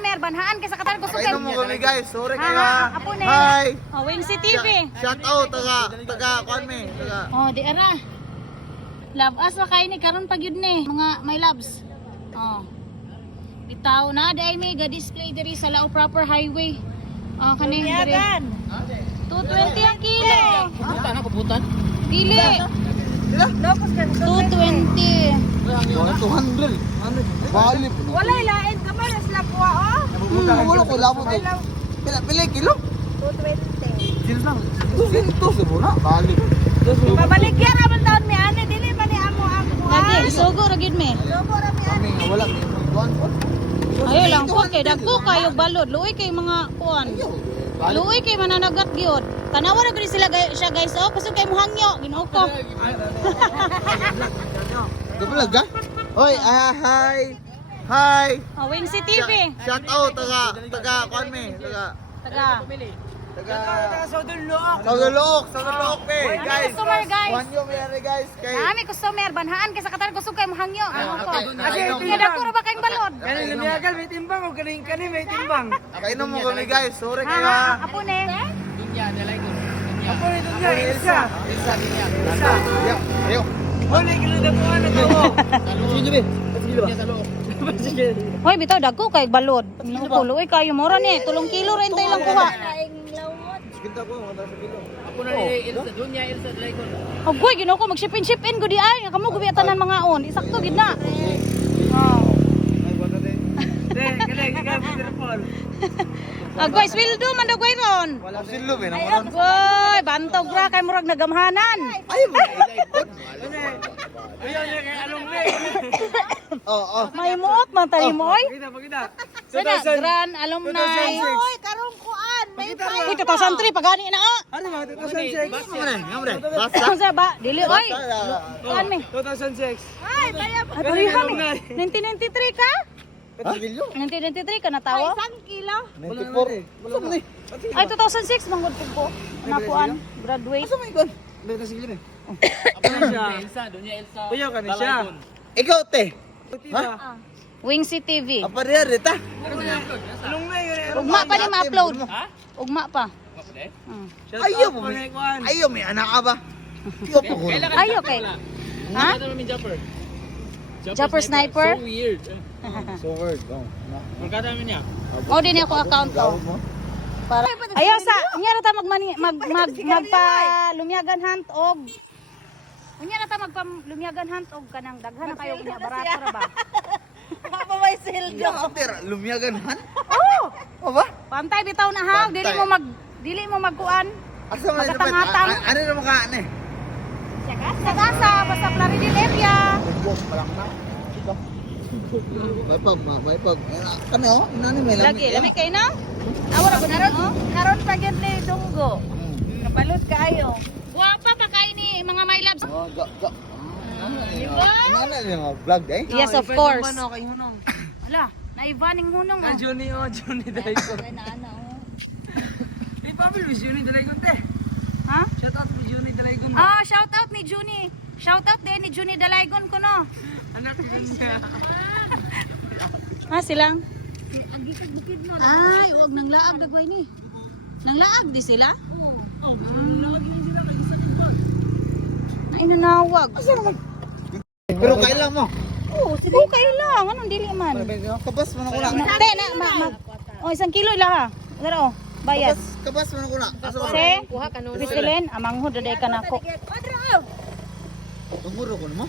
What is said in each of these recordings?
customer, banhaan kay sa katar gusto kay. Kainom mo kami guys, sorry Ha, kayo ha, ha. apo ni. Hi! Oh, Wing TV. Shout out, taga, kuan me, taga. Oh, di ara. Love us wa kay ni karon pag yun ni, mga my loves. Oh. Bitaw na day may ga display diri sa Lao Proper Highway. Oh, kani diri. 220 ang kilo. Putan ako putan. Dili. Lopos ka. 220. 200. Balip. Wala ilain ka man sila kuha oh. Wala ko labo to. Pila kilo? 220. Kilo lang. 200 sa muna. Balip. Pabalik yan naman taon mi ani dili man ni amo kuha. Lagi isugo ra gid me. Lobo ra mi ani. Kami wala may kuan po. Ayo lang ko kay dagko kayo balod. Luoy kay mga kuan. Luoy kay mananagat gyud. Tanawa ra gid sila siya guys oh, kusog kay muhangyo, Ginoo ko. Gabalag ka? Oy, hi. Hi. Oh, Wing TV. Shout out, taga kuan me, taga. Saudolook me, guys. Customer guys. Kuan yo mayari guys kay. Nami customer banhaan kay sa katar gusto kay muhangyo, Ginoo ko. Kainom Kaya dagko ra ba kayong balod? Kanin lumiyagal may timbang o kanin may timbang. Kainom mo kami guys, sorry Ha, kayo ha, ha. apo ni. Dunya dalay ko. Ako nito nga isa. Isa niya. Ayo. Holy kilo na kuha na to. Sige be. Sige sa loob. Hoy bitaw dagko kay balod. Ginoo ko luoy kayo mora ni 3 kilo rin tay lang kuha. Kita ko mga kilo. Ako na ni Elsa dunya Elsa dalay ko. Agoy Ginoo ko mag-ship in gudi ay kamo gubi tanan mga on. Isakto gid na. Oh. Ay bata din. Kaya Peter Paul. Agoy sweldo man daw goy ron. Wala silo be naman. Agoy bantog ra kay murag nagamhanan. Ay mo ilaipod. Ayaw niya kay along le. Oh. May muot man tayo mo oy. Pakita. Sana grand alumni. Oy, karong kuan. May Uy 2003 pagani na oh. ano ba 2006? Ngamre. Basta. Ano sa ba? Dili oy. Kuan mi. 2006. Ay pariha mi. 1993 ka? Katilyo. 1993 ka natawo? Isang kilo. 94. Wala mo ni. Ay 2006 manggod ko. Nakuan graduate. Asa may gon? Dito sige ni. Ako na siya. Elsa dunya Elsa. Kuya ka ni siya. Ikaw te. Ha? Wing TV. Apa dia reta? Along le yun. Ugma pa ni ma-upload. Ha? Ugma pa. Kapde? Ayaw mo. Ayaw may anak ka ba? Tiyo po ko. Ay okay. Ha? Ano namin jumper? Jumper sniper? So weird. So word. Magkata namin niya. Mo din ako account ko. Para ayaw sa unya ra ta magpa lumyagan hunt og unya ra ta magpa lumyagan hunt og kanang daghan na kayo unya barato ra ba? Mapamay sildo. Lumyagan han? Oh, O ba? pantay bitaw na ha, Pantay. dili mo magkuan. Asa man ito? Magatang-atang. Ano naman ka ane? Sagasa basta Plaridel area. Malak na. May pag. Ano? Inani may Lagi, lami kay na. Awara ko naron. Karon pa gyud ni dunggo. Kapalot kaayo. Guwapa pa kay ni mga my loves. Oh, ga. Ano yung vlog eh? Yes, of course. Ano kay hunong? Wala, naibaning hunong. Ah, Johnny dalay ko. May pamilya mo Johnny dalay ko te. Ha? Shout out mo Johnny dalay ko. Ah, shout out ni Juni. Shout out din ni Juni Dalaygon ko no. Anak niya. Ah, silang. Ay, wag nang laag dagway ni. Nang laag di sila? Oo. Ay nanawag. Pero kailan mo? Oo, siguro kailang. Anong dili man? Kabas mo na ko na. Hindi na Oh, 1 kilo ila ha. Daro, bayad. Kabas mo na ko na. Asa mo? Se, Misilin, amanghod daday ka nako. Tunguro ko mo?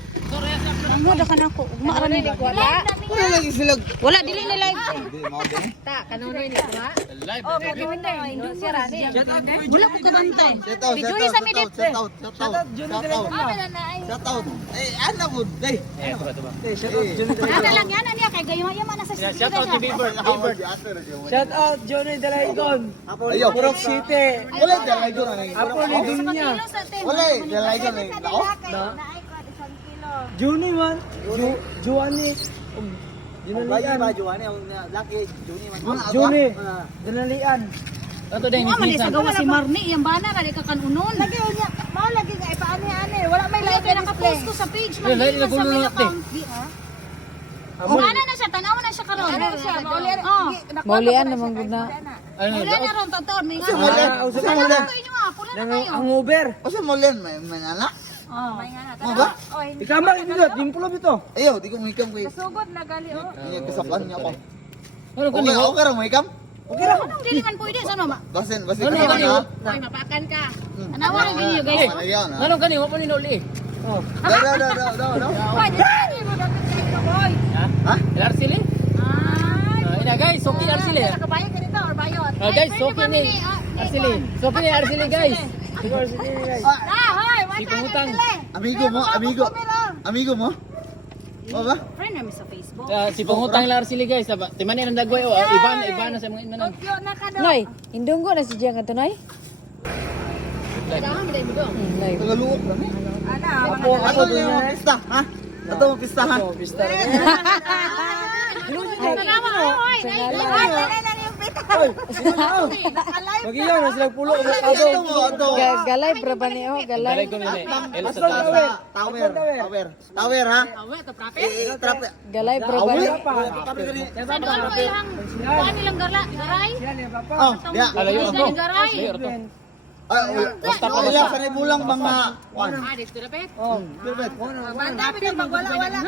Amanghod ka nako. Ugma ra ni. Wala. Wala lagi sila. Wala dili ni live. Hindi mo din. Ta kanunoy ni kuha. Live. Oh, kanunoy ni Indonesia ra ni. Shout out mo. Wala ko kabantay. Shout out. Bijuhi sa midit. Shout out. na Shout out. Eh, ano mo? Day. Eh, ito ba? Shout out Johnny dalay. Ana lang yan niya kay gayuma na sa Yeah, sisi. shout out to Bieber. Bieber. Shout out Johnny Dalaygon. Ayaw. Purok City. Wala dalay ko na. Apo ni Dunya. Wala dalay ko na. Nako. Johnny man. Johnny. Dinalian. Johnny. Dinalian. Ato din Wa man di sa gawa si Marni yang bana ra di ka kanunon. Lagi unya. Mao lagi nga ipaani-ani. Wala may Wala live kay na naka-post ko sa page man Wala, di man sa nagulo main na, account. Di ha. Ana na siya tanaw na siya karon. siya, mauli. Oh. Maulian naman gud na. Ano Wala na ron totoo, may nga. Sa mulen. Wala Sa mulen. na kayo nga, pula na kayo. Ang Uber. O sa mulen, may anak? Oh. Mo ba? Ikamal ito, dimpulo ito. Ayaw, di ko mahikam ko. Sugod na gali oh. Iya, kasapan niya ako. Ano ko Okay, ako karang mahikam? Anong dili man pwede sa ma? Basin, Ano, kasapan ano? niya. Ay, mapakan ka. Anawa na video guys. Ayan, ha? Ano kani, wala ni uli. Daw. Boy, dali mo dapat kayo boy. Ha? LRC li? Ina guys, okay LRC li. Nakabayad ka dito or bayot? Guys, okay ni. LRC li. Okay ni LRC li guys. Ah, hoy, Si pangutang. Amigo mo, amigo. Amigo mo? Mo ba? Friend namin sa Facebook. Si pangutang LRC li guys. Timani nang dagway o iba na sa mga imanan. Tokyo na ka do. Noy, indunggo na si Jiang ato noy. Noy. Tagaluok lang eh. Ana, Ato yung pista, ha? Ato mo pistahan. Tanawa ko, hoy. Magiyaw na sila pulo. Ato mo, ato. Galay pra ba niyo? Dalay Galay. ko nila. Elsa Basta Taza. Tower, ha? Trape. Galay pra ba niyo? Sa doon mo ilang kuha nilang garay. Oh, dia. Alayo Gusto to. ni garay. Alayo to. Basta pa nila sa bulang mga one. Oh. Bilbet. Banda bitaw pag wala-wala.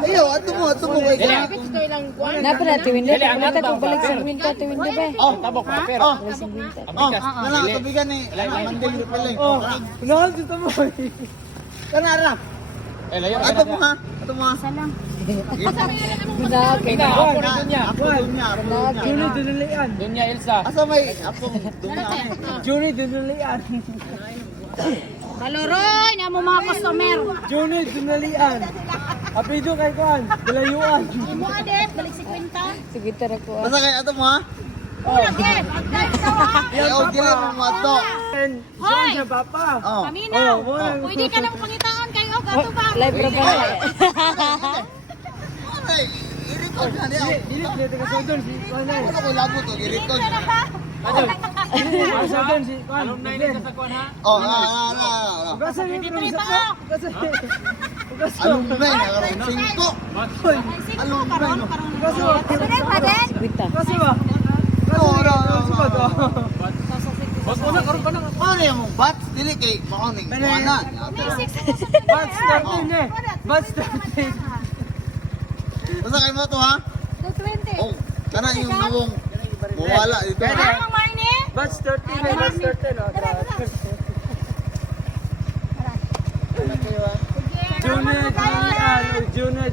Ayaw, ato mo kay. Napa na tiwinde. Nata ko balik sa winta tiwinde ba? Oh, Tabok pa pero. oh. Oh, nana tabigan ni Manding Ripeling. Oh, pinahal dito mo. Kanara. Alayo. Ato mo ha. Ato mo ha. Binake. Ina, ako rin dunya. Ako dunya, ako dunya. Juni Dunalian. Dunya Elsa. Asa may apong dunya. Juni Dunalian. Kaloroy na mo mga customer. Juni Dunalian. Apido kay Kuan, Dalayuan. Imo adet balik si Quinta. Sige tara ko. Basta kay ato mo ha. Una gid. Ayaw, dili mo mo ato. Hoy! Sa papa. Oh. Paminaw. Pwede ka nang pangitaan kayo gato ba? Live pra ba? Ay, i-record na niya. Dili dili ka sodon si Kuan ay. Ano ko labo to, i-record. Sa sodon si Kuan. Alumni ni sa kuan ha. Oh, na. Ugasa ni Ugasa. Ugasa. Alumni na karon 5. Alumni no. Ugasa. Kwita. Ugasa ba? No. Ano yung bats? Dili kay maoning kuana. Bats 13 eh. Bats 13. Basta kay mo to ha. 220. Oh, kana yung nawong buwala dito. Ang marni. Bats 13 eh. Bats 13. Juni Dunalian. Juni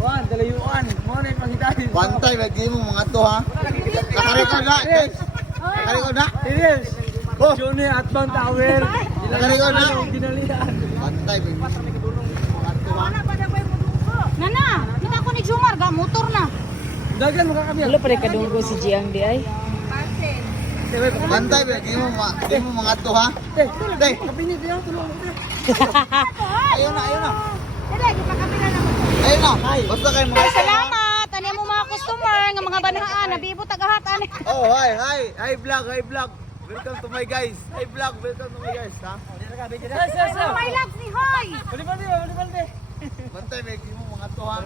Kuan, Dalayuan. Mo na ipangitahin. Bantay lagi mo mga to ha. Nakarecord na. Nakarecord na. Yes. Oh, Juni Atbang Tower. Nakarecord na. Dinalian. Bantay ba. Nana, kita ko ni Jumar ga motor na. Dagan mo kakabiyak. Wala pa rin kadunggo si Jiang di ay. Bantay ba lagi mo mga to ha. Dai, Kapinit yan. Tulungan mo. ayun na. Dili, gipakapila na mo. Ayun na. Basta kay mga Salamat. Ani mo mga customer nga mga banhaan nabibo tagahat ani. Oh, hi vlog. Welcome to my guys. Hi vlog, welcome to my guys, ha. My love ni Hoy. Bali. Bantay ba lagi mo mga to ha.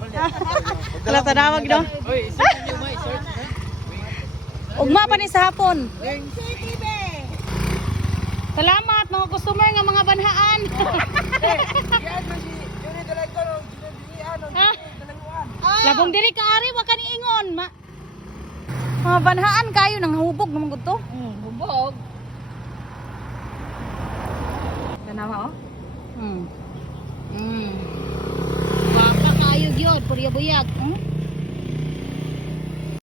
Wala tanawag no. Oy, search niyo mo, search. Ugma pa ni sa hapon. Salamat mga customer nga mga banhaan. Ha? Labong diri ka ari wa ka niingon ma. Mga banhaan kayo nang hubog naman gud to. Hubog. Tanawa oh. Baka kayo gyud, purya buyag.